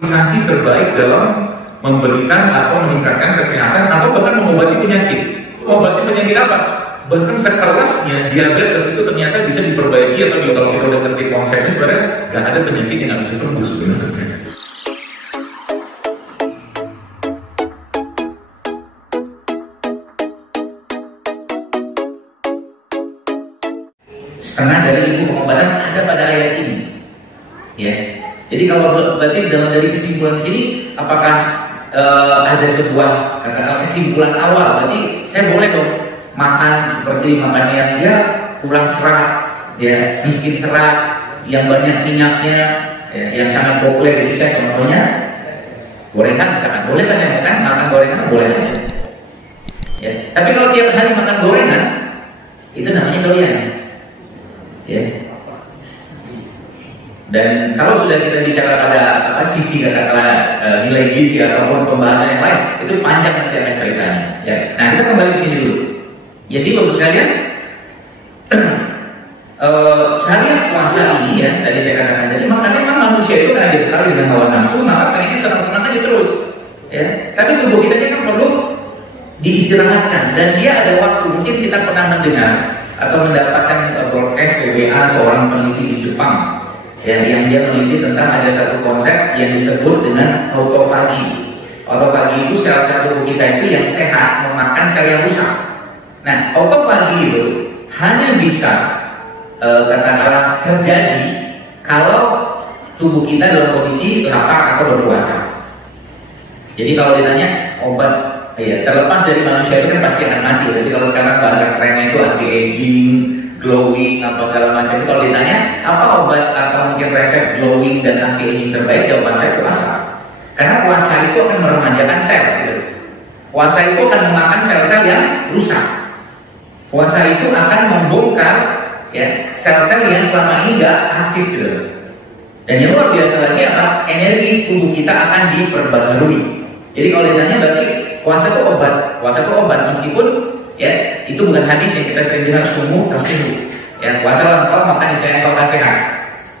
aplikasi terbaik dalam memberikan atau meningkatkan kesehatan atau bahkan mengobati penyakit. Mengobati penyakit apa? Bahkan sekelasnya diabetes itu ternyata bisa diperbaiki atau kalau kita udah ngerti konsepnya sebenarnya nggak ada penyakit yang nggak bisa sembuh sebenarnya. Setengah dari ilmu pengobatan ada pada ayat ini, ya. Jadi kalau berarti dari kesimpulan di sini, apakah ada sebuah katakanlah kesimpulan awal? Berarti saya boleh dong makan seperti makan yang dia kurang serat, ya, miskin serat, yang banyak minyaknya, ya, yang sangat populer di Indonesia contohnya gorengan, misalkan boleh kan ya, kan makan gorengan boleh aja. Ya. Tapi kalau tiap hari makan gorengan, itu namanya doyan. Ya. Dan kalau sudah kita bicara pada sisi katakanlah nilai gizi ataupun pembahasan yang lain, itu panjang nanti akan ceritanya. Ya. Nah, kita kembali ke sini dulu. Jadi bagus sekalian, syariat puasa ini ya, tadi saya katakan tadi, makanya memang manusia itu kan dibekali dengan hawa nafsu, maka pengennya senang-senang aja terus. Ya. Tapi tubuh kita ini kan perlu diistirahatkan, dan dia ada waktu. Mungkin kita pernah mendengar atau mendapatkan broadcast WA seorang peneliti di Jepang, ya, yang dia meneliti tentang ada satu konsep yang disebut dengan autofagi. Autofagi itu sel-sel tubuh kita itu yang sehat memakan sel yang rusak. Nah, autofagi itu hanya bisa katakanlah terjadi kalau tubuh kita dalam kondisi lapar atau berpuasa. Jadi kalau ditanya obat, ya, terlepas dari manusia itu kan pasti akan mati. Tapi kalau sekarang bahasa kerennya itu anti-aging, glowing, apa segala macam itu, kalau ditanya apa obat atau mungkin resep glowing dan anti-aging terbaik, jawaban saya puasa. Karena puasa itu akan meremajakan sel, gitu. Puasa itu akan memakan sel-sel yang rusak. Puasa itu akan membongkar, ya, sel-sel yang selama ini nggak aktif, gitu. Dan yang luar biasa lagi apa? Energi tubuh kita akan diperbaharui. Jadi kalau ditanya berarti puasa itu obat. Puasa itu obat meskipun, ya, itu bukan hadis yang kita sering dengar sumu tersihu. Ya, puasa engkau maka niscaya engkau akan sehat.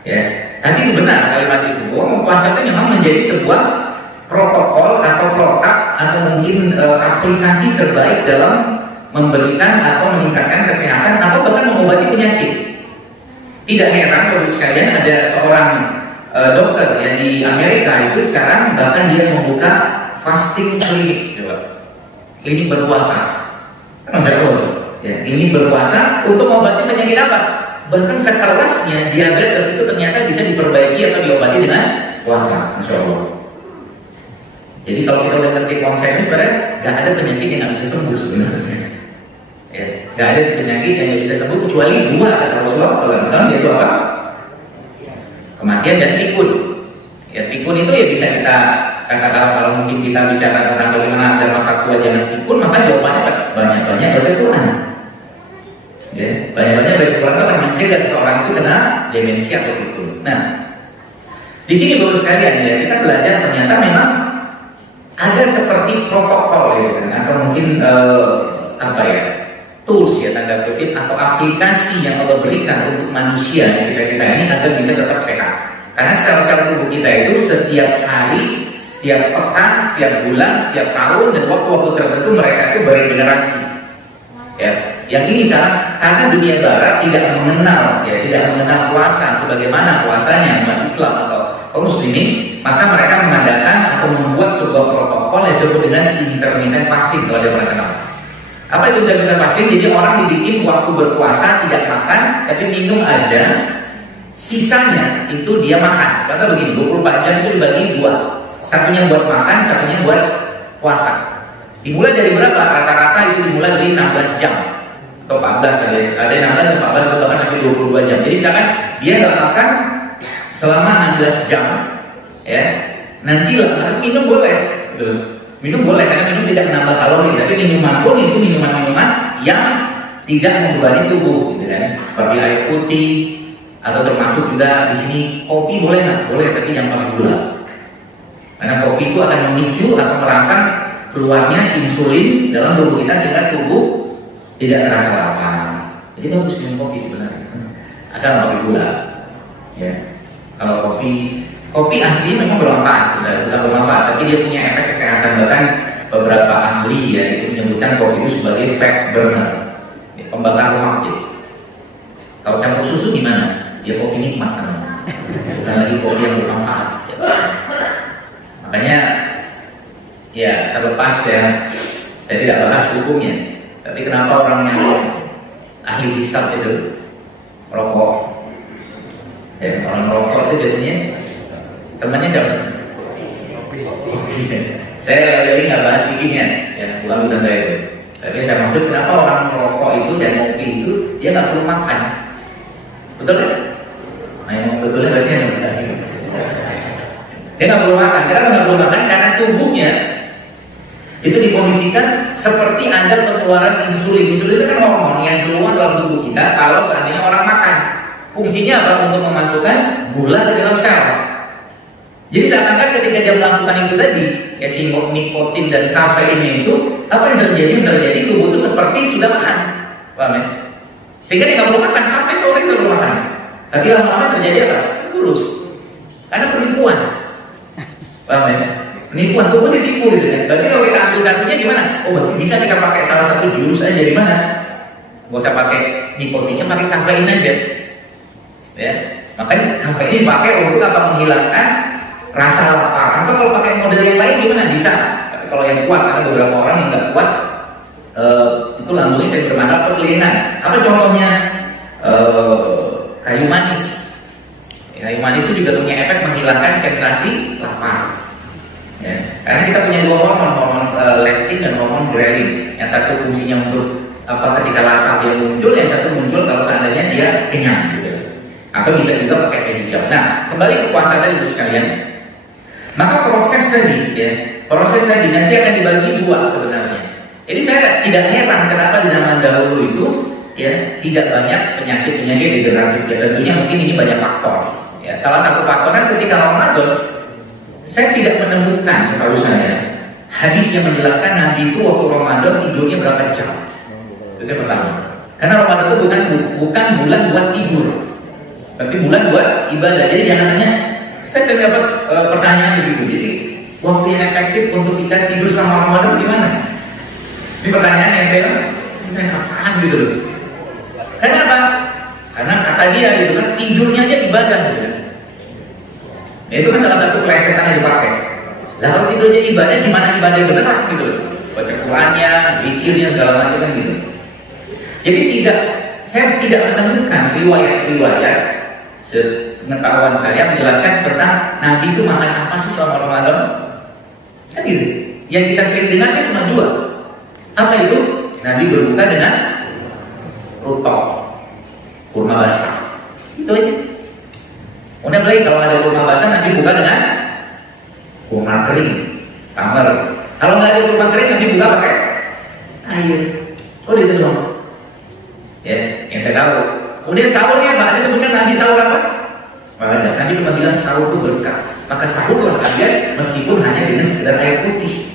Ya, tapi itu benar kalimat itu. Puasa itu memang menjadi sebuah protokol atau protap atau mungkin aplikasi terbaik dalam memberikan atau meningkatkan kesehatan atau bahkan mengobati penyakit. Tidak heran kalau sekalian ada seorang dokter yang di Amerika itu sekarang bahkan dia membuka fasting klinik, klinik berpuasa. Ya, ini berpuasa untuk mengobati penyakit apa? Bahkan sekelasnya diabetes itu ternyata bisa diperbaiki atau diobati dengan puasa, Masya Allah. Jadi kalau kita udah ngerti konsepnya sebenarnya nggak ada penyakit yang nggak bisa sembuh sebenarnya. Ya, nggak ada penyakit yang nggak bisa sembuh kecuali dua kata Rasulullah SAW, yaitu apa? Kematian dan pikun. Ya, pikun itu ya bisa kita katakan kalau mungkin kita bicara tentang bagaimana agar masa tua jangan pikun, maka jawabannya banyak-banyak baca Quran. Ya, banyak-banyak baca Quran itu akan mencegah seseorang itu kena demensia atau pikun. Nah, di sini baru sekalian ya, kita belajar ternyata memang ada seperti protokol ya, atau mungkin tools ya tanda kutip atau aplikasi yang Allah berikan untuk manusia kita ini agar bisa tetap sehat. Karena sel-sel tubuh kita itu setiap hari, setiap pekan, setiap bulan, setiap tahun dan waktu-waktu tertentu mereka itu beregenerasi. Ya, yang ini karena dunia barat tidak mengenal puasa sebagaimana puasanya umat Islam atau kaum muslimin, maka mereka mengadakan atau membuat sebuah protokol yang disebut dengan intermittent fasting kalau ada pernah kenal. Apa itu intermittent fasting? Jadi orang dibikin waktu berpuasa tidak makan tapi minum aja, sisanya itu dia makan. Contoh begini, 24 jam itu dibagi dua, satunya buat makan, satunya buat puasa. Dimulai dari berapa? Rata-rata itu dimulai dari 16 jam atau 14 ada 16 atau 14 atau bahkan sampai 22 jam. Jadi misalkan dia nggak makan selama 16 jam, ya, nanti minum boleh, minum boleh karena minum tidak menambah kalori, tapi minuman pun itu minuman-minuman yang tidak membebani tubuh, gitu kan? Seperti air putih atau termasuk juga di sini kopi boleh nggak? Boleh, tapi jangan pakai gula. Karena kopi itu akan memicu atau merangsang keluarnya insulin dalam tubuh kita sehingga tubuh tidak terasa lapar. Jadi bagus minum kopi sebenarnya, asal pakai gula. Ya, kalau kopi Kopi aslinya memang bermanfaat, bukan bermanfaat, tapi dia punya efek kesehatan. Bahkan beberapa ahli ya itu menyebutkan kopi itu sebagai fat burner, ya, pembakar lemak. Ya. Kalau campur susu gimana? Ya kopi nikmat kan, bukan lagi kopi yang bermanfaat. Ya. Makanya ya terlepas ya, saya tidak bahas hukumnya, tapi kenapa orang yang ahli hisab itu merokok? Ya, orang merokok itu biasanya temannya siapa? Saya lagi nggak bahas bikinnya, ya bukan urusan saya itu. Tapi saya maksud kenapa orang merokok itu dan ngopi itu dia nggak perlu makan, betul ya? Nah yang betulnya berarti yang bisa. Dia nggak perlu makan. Kenapa nggak perlu makan? Karena tubuhnya itu dikondisikan seperti ada pengeluaran insulin. Insulin itu kan hormon yang keluar dalam tubuh kita kalau seandainya orang makan. Fungsinya apa? Untuk memasukkan gula ke dalam sel. Jadi seakan-akan ketika dia melakukan itu tadi, ya si nikotin dan kafeinnya itu, apa yang terjadi? Yang terjadi tubuh itu seperti sudah makan, paham ya? Sehingga dia nggak perlu makan sampai sore nggak perlu makan. Tapi lama-lama terjadi apa? Kurus, karena penipuan, paham ya? Penipuan tubuh ditipu gitu kan. Berarti kalau kita ambil satunya gimana? Oh berarti bisa kita pakai salah satu jurus aja di mana? Gak usah pakai nikotinnya, pakai kafein aja. Ya, makanya kafein dipakai untuk apa? Menghilangkan rasa lapar. Atau kalau pakai model yang lain gimana? Bisa. Tapi kalau yang kuat, karena beberapa orang yang nggak kuat itu lambungnya saya bermasalah atau kelainan. Apa contohnya? Kayu manis. Kayu manis itu juga punya efek menghilangkan sensasi lapar. Ya, karena kita punya dua hormon, hormon leptin dan hormon ghrelin. Yang satu fungsinya untuk apa? Ketika lapar dia muncul, yang satu muncul kalau seandainya dia kenyang. Gitu. Atau bisa juga pakai teh hijau. Nah, kembali ke puasa tadi sekalian. Maka proses tadi, ya, proses tadi nanti akan dibagi dua sebenarnya. Jadi saya tidak heran kenapa di zaman dahulu itu, ya, tidak banyak penyakit-penyakit degeneratif. Ya, tentunya mungkin ini banyak faktor. Ya, salah satu faktornya ketika Ramadan, saya tidak menemukan setahu saya hadis yang menjelaskan Nabi itu waktu Ramadan tidurnya berapa jam. Itu yang pertama. Karena Ramadan itu bukan bulan buat tidur, tapi bulan buat ibadah. Jadi jangan hanya saya terdapat pertanyaan begitu. Jadi waktu yang efektif untuk kita tidur selama Ramadan gimana? Ini pertanyaan yang saya apaan gitu loh. Kenapa? Karena kata dia gitu kan tidurnya aja ibadah gitu. Ya, itu kan salah satu plesetan yang dipakai. Lah kalau tidurnya ibadah gimana ibadah beneran gitu loh. Baca Qurannya, zikirnya segala macam kan gitu. Jadi saya tidak menemukan riwayat-riwayat pengetahuan saya menjelaskan tentang Nabi itu makan apa sih selama Ramadan. Kan gitu. Yang kita sering dengar kan cuma dua. Apa itu? Nabi berbuka dengan rutop, kurma basah. Itu aja. Kemudian lagi kalau ada kurma basah, Nabi buka dengan kurma kering, tamar. Kalau nggak ada kurma kering, Nabi buka pakai air. Oh itu dong. Ya, yang saya tahu. Kemudian sahurnya apa? Ada sebutkan Nabi sahur apa? Ada. Nabi cuma bilang sahur itu berkah. Maka sahurlah kalian meskipun hanya dengan sekedar air putih.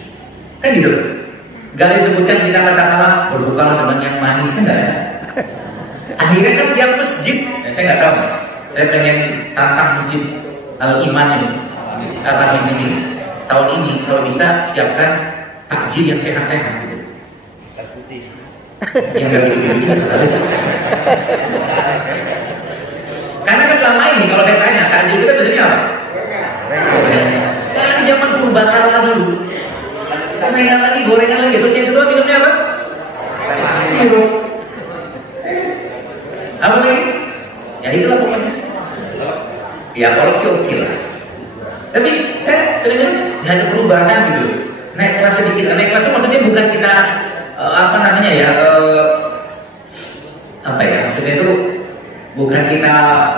Kan gitu. Gak disebutkan kita katakanlah berbuka dengan yang manis kan nggak ada. Akhirnya kan tiap masjid, saya nggak tahu. Saya pengen tantang masjid Al-Iman ini, Al-Amin ini. Tahun ini kalau bisa siapkan takjil yang sehat-sehat gitu. Yang nggak begitu-begitu. Karena kan selama ini kalau saya tanya takjil kita biasanya apa? Nah, di zaman purbakala dulu. Gorengan lagi, terus yang kedua minumnya apa? Sirup. Apa lagi? Ya itulah pokoknya. Ya koleksi oke lah. Tapi saya sering bilang nggak ada perubahan gitu. Naik kelas sedikit, naik kelas maksudnya bukan kita apa namanya ya? Apa ya? Maksudnya itu bukan kita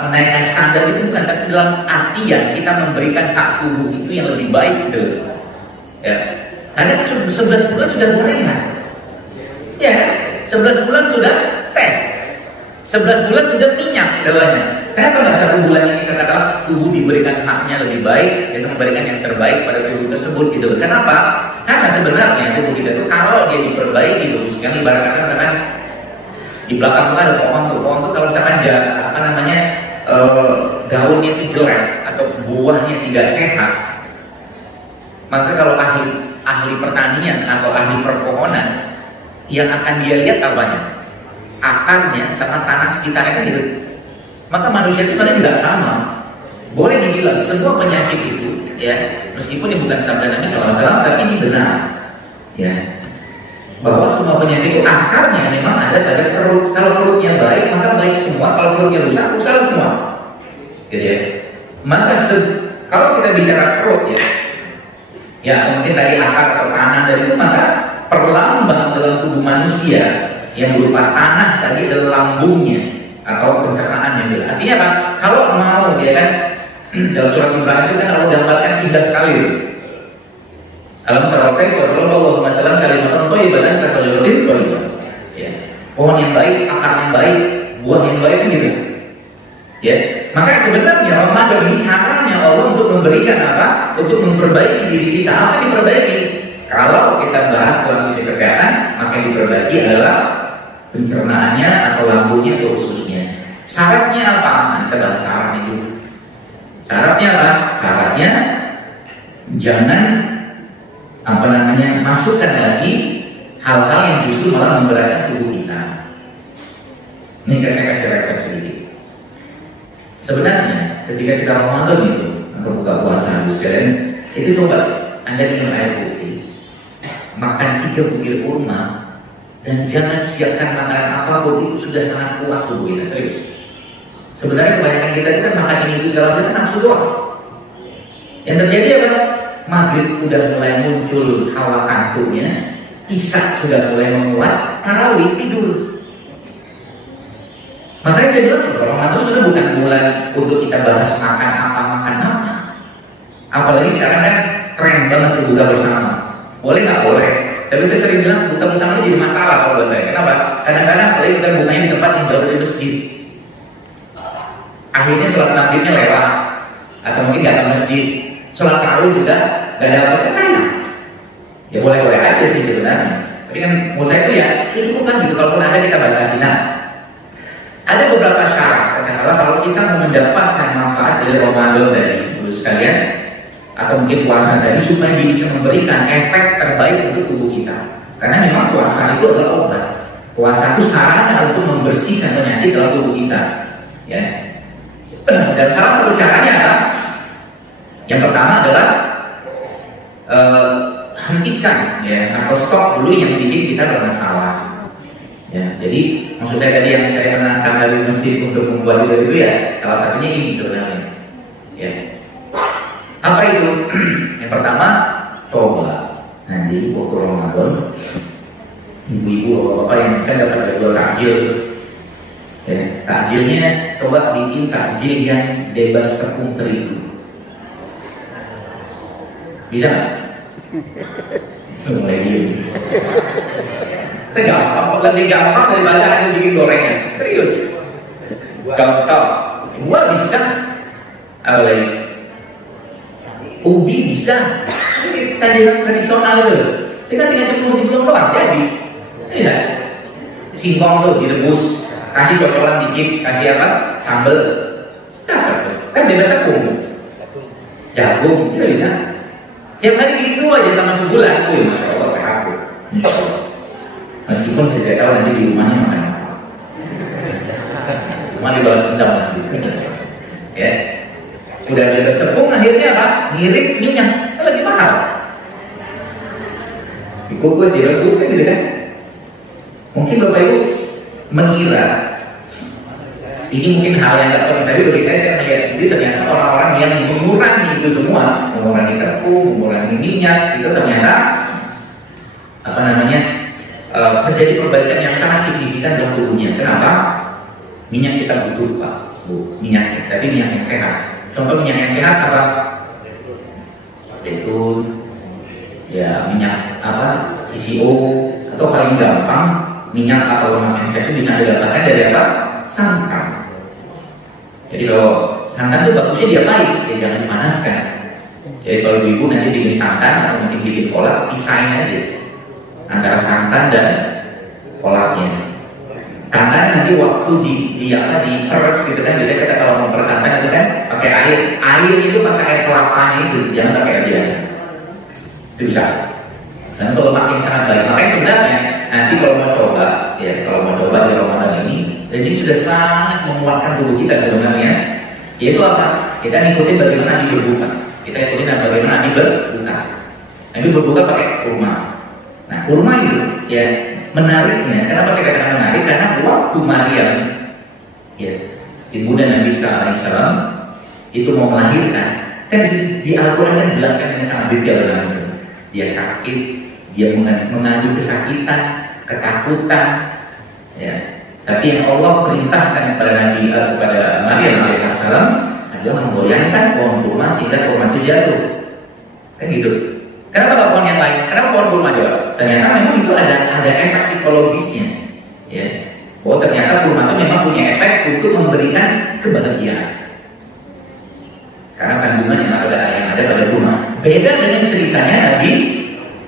menaikkan standar itu bukan, tapi dalam artian kita memberikan hak tubuh itu yang lebih baik gitu. Ya. Karena kan 11 bulan sudah gorengan. Ya, 11 bulan sudah teh. 11 bulan sudah minyak dalamnya. Kenapa pada 1 bulan ini katakanlah tubuh diberikan haknya lebih baik, yaitu memberikan yang terbaik pada tubuh tersebut gitu. Kenapa? Karena sebenarnya tubuh kita itu kalau dia diperbaiki bagus sekali. Ibarat kata misalkan di belakang ada pohon tuh kalau misalkan apa namanya daunnya itu jelek atau buahnya tidak sehat, maka kalau ahli pertanian atau ahli perpohonan, yang akan dia lihat apanya? Akarnya sama tanah sekitarnya kan gitu. Maka manusia itu sebenarnya juga sama. Boleh dibilang semua penyakit itu, ya, meskipun ini bukan sabda Nabi SAW, tapi ini benar, ya, bahwa semua penyakit itu akarnya memang ada pada perut. Kalau perutnya baik, maka baik semua. Kalau perutnya rusak, rusak semua. Gitu ya. Maka kalau kita bicara perut, ya mungkin tadi akar atau tanah dari itu, maka perlambang dalam tubuh manusia yang berupa tanah tadi adalah lambungnya atau pencernaan yang bilang. Artinya apa? Kalau mau, ya kan, dalam surat Ibrahim itu kan Allah gambarkan indah sekali. Alam tarakai wa Allah matalan kalimatun thayyibatan kasajaratin thayyibah. Ya. Pohon yang baik, akar yang baik, buah yang baik kan gitu. Ya. Maka sebenarnya Ramadan ini caranya Allah untuk memberikan apa? Untuk memperbaiki diri kita. Apa yang diperbaiki? Kalau kita bahas dalam sisi kesehatan, maka yang diperbaiki adalah pencernaannya atau lambungnya atau ususnya. Syaratnya apa? Nah, kita bahas syaratnya dulu. Syaratnya apa? Syaratnya jangan masukkan lagi hal-hal yang justru malah memberatkan tubuh kita. Ini saya kasih resep sedikit. Sebenarnya ketika kita Ramadan itu atau buka puasa sekalian, itu coba Anda minum air putih, makan 3 butir kurma, dan jangan siapkan makanan apapun, itu sudah sangat kuat tubuh kita. Serius. Sebenarnya kebanyakan kita makan ini itu segala macam nafsu doang. Yang terjadi apa? Maghrib sudah mulai muncul hawa kantuknya, Isya sudah mulai menguat, tarawih tidur. Makanya saya bilang, Ramadan sudah bukan bulan untuk kita bahas makan apa. Apalagi sekarang kan tren banget tuh buka bersama. Boleh nggak boleh? Tapi saya sering bilang buka bersama ini jadi masalah kalau buat saya. Kenapa? Kadang-kadang apalagi kita bukanya di tempat yang jauh dari masjid. Akhirnya sholat maghribnya lewat, atau mungkin nggak ke masjid. Sholat tarawih juga nggak ada apa-apa saya. Ya boleh-boleh aja sih sebenarnya. Tapi kan menurut saya itu ya cukup kan gitu. Kalaupun ada kita batasi. Nah, ada beberapa syarat. Katakanlah kalau kita mau mendapatkan manfaat dari Ramadan dari dulu sekalian, atau mungkin puasa tadi, supaya dia bisa memberikan efek terbaik untuk tubuh kita. Karena memang puasa itu adalah obat. Puasa itu sarana untuk membersihkan penyakit dalam tubuh kita. Ya. Dan salah satu caranya adalah yang pertama adalah hentikan ya atau stop dulu yang bikin kita bermasalah. Ya, jadi maksudnya tadi yang saya menantang dari masjid untuk membuat itu ya salah satunya ini sebenarnya. Ya. Apa itu? Yang pertama, coba nanti waktu Ramadan, ibu-ibu bapak-bapak yang kan dapat jadwal takjil, ya, takjilnya coba bikin takjil yang bebas tepung terigu. Bisa nggak? Mulai diem. Itu gampang, lebih gampang daripada hanya bikin gorengan. Serius. Contoh, gua bisa. Apa lagi? Ubi bisa. Ini tajiran tradisional itu. Kita tinggal cepung-cepung doang jadi. Bisa. Singkong tuh direbus, kasih cocolan dikit, kasih apa? Sambal. Dapat tuh. Kan bebas tepung. Jagung, kita bisa. Tiap hari gitu aja sama sebulan. Wih, Masya Allah, sehat tuh. Meskipun saya tidak tahu nanti di rumahnya makan apa. Rumah dibalas dendam nanti. Ya. Udah bebas tepung, akhirnya apa? Ngirit minyak, kan lebih mahal. Dikukus, direbus kan gitu kan. Mungkin Bapak Ibu mengira ini mungkin hal yang tidak penting, tapi bagi saya melihat sendiri ternyata orang-orang yang mengurangi itu semua, mengurangi tepung, mengurangi minyak, itu ternyata terjadi perbaikan yang sangat signifikan dalam tubuhnya. Kenapa? Minyak kita butuh Pak, minyak, tapi minyak yang sehat. Contoh minyak yang sehat apa? Zaitun, ya minyak apa? PCO, atau paling gampang minyak atau lemak yang sehat itu bisa didapatkan dari apa? Santan. Jadi kalau santan itu bagusnya dia pahit, ya jangan dipanaskan. Jadi kalau ibu nanti bikin santan atau mungkin bikin kolak, pisahin aja antara santan dan kolaknya. Santan nanti waktu diperes gitu kan, biasanya kita kalau mau peres santan itu kan pakai air itu pakai air kelapanya itu, jangan pakai air biasa. Itu bisa. Dan untuk lemak yang sangat baik. Makanya sebenarnya nanti kalau mau coba di Ramadan ini sudah sangat menguatkan tubuh kita sebenarnya. Yaitu apa? Kita ngikutin bagaimana Nabi berbuka. Kita ikutin bagaimana Nabi berbuka. Nabi berbuka pakai kurma. Nah, kurma itu ya menariknya. Kenapa saya katakan menarik? Karena waktu Maryam, ya, ibunda Nabi Isa alaihissalam itu mau melahirkan, kan di Al-Quran kan jelaskan dengan sangat detail namanya. Dia sakit, dia mengandung kesakitan, ketakutan, ya. Tapi yang Allah perintahkan kepada Maryam alaihissalam adalah menggoyangkan pohon kurma sehingga kurma itu jatuh. Kan gitu. Kenapa nggak pohon yang lain? Kenapa pohon kurma juga? Ternyata memang itu ada efek psikologisnya, ya. Bahwa ternyata kurma itu memang punya efek untuk memberikan kebahagiaan. Karena kandungan yang ada pada kurma. Beda dengan ceritanya Nabi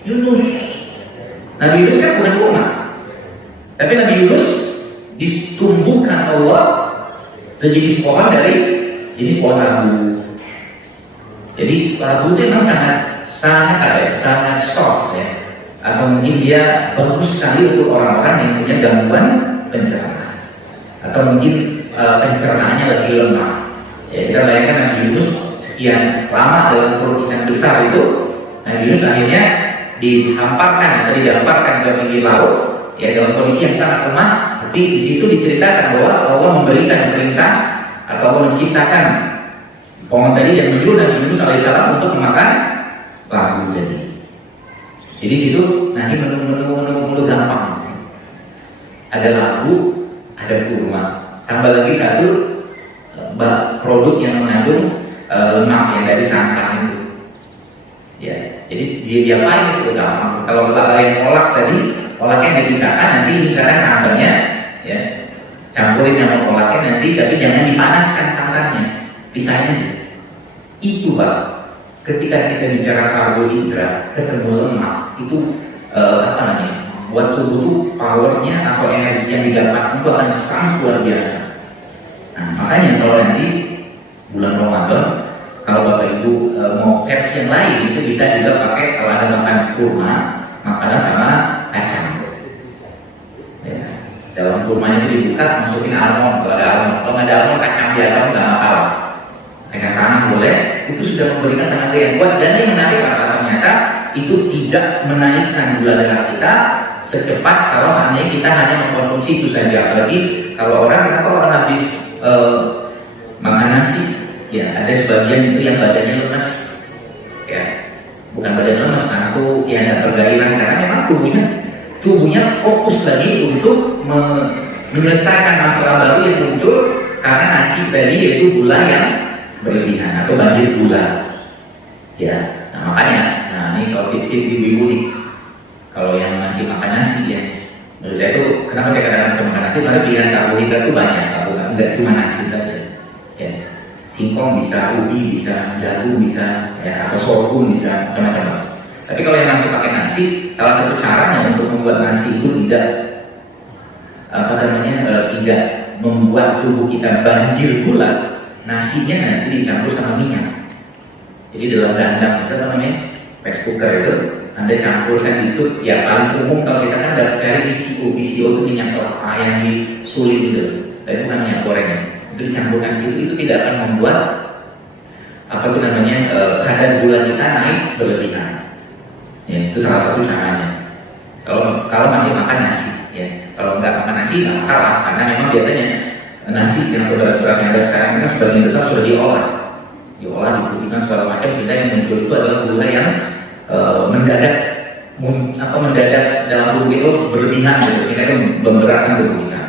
Yunus. Nabi Yunus kan bukan kurma, tapi Nabi Yunus ditumbuhkan Allah sejenis pohon dari jenis pohon labu. Jadi labu itu memang sangat soft, ya. Atau mungkin dia bagus sekali untuk orang-orang yang punya gangguan pencernaan, atau mungkin pencernaannya lagi lemah. Ya, kita bayangkan Nabi Yunus sekian lama dalam perut ikan besar itu, Nabi Yunus akhirnya dihamparkan atau didamparkan ke pinggir laut, ya, dalam kondisi yang sangat lemah. Tapi di situ diceritakan bahwa Allah memberikan perintah atau Allah menciptakan pohon tadi yang menyuruh Nabi Yunus alaihissalam untuk memakan labu tadi. Jadi situ nanti menu gampang. Ada labu, ada kurma, tambah lagi satu produk yang mengandung lemak yang dari santan itu. Ya, jadi dia diapain itu gampang. Kalau yang kolak tadi, kolaknya dipisahkan, nanti misalkan santannya, ya, campurin sama kolaknya nanti, tapi jangan dipanaskan santannya, pisahin. Itu Pak. Ketika kita bicara karbohidrat ketemu lemak itu buat tubuh tuh powernya atau energi yang didapat itu akan sangat luar biasa. Nah, makanya kalau nanti bulan Ramadan, kalau Bapak Ibu mau versi yang lain itu bisa juga pakai, kalau ada makan kurma, makanlah sama kacang. Ya, dalam kurmanya itu dibuka, masukin almond, kalau ada almond. Kalau nggak ada almond, kacang biasa nggak masalah. Kacang tanah boleh. Itu sudah memberikan tenaga yang kuat. Dan yang menarik adalah ternyata itu tidak menaikkan gula darah kita secepat kalau seandainya kita hanya mengkonsumsi itu saja. Apalagi kalau orang habis makan nasi, ya ada sebagian itu yang badannya lemes, ya, bukan badan lemes, ngantuk, ya nggak bergairah, karena memang tubuhnya fokus lagi untuk menyelesaikan masalah baru yang muncul karena nasi tadi, yaitu gula yang berlebihan atau banjir gula, ya. Nah makanya, ini kalau tips ibu-ibu nih, kalau yang masih makan nasi, ya, menurut saya itu kenapa saya katakan masih makan nasi, karena pilihan karbohidrat itu banyak, nggak cuma nasi saja, ya. Singkong bisa, ubi bisa, jagung bisa, ya, atau sorghum bisa, macam-macam. Tapi kalau yang masih pakai nasi, salah satu caranya untuk membuat nasi itu tidak tidak membuat tubuh kita banjir gula. Nasinya nanti dicampur sama minyak. Jadi dalam dandang itu rice cooker itu Anda campurkan itu, ya paling umum kalau kita kan cari VCO itu minyak kelapa yang disulit gitu, tapi bukan minyak goreng. Itu dicampurkan situ, itu tidak akan membuat kadar gula kita naik berlebihan. Ya, itu salah satu caranya. Kalau masih makan nasi, ya, kalau nggak makan nasi nggak masalah, karena memang biasanya nasi yang beras-beras yang ada sekarang itu sebagian besar sudah diolah, diputihkan segala macam, sehingga yang muncul itu adalah gula yang mendadak dalam tubuh itu berlebihan, sehingga itu memberatkan tubuh kita.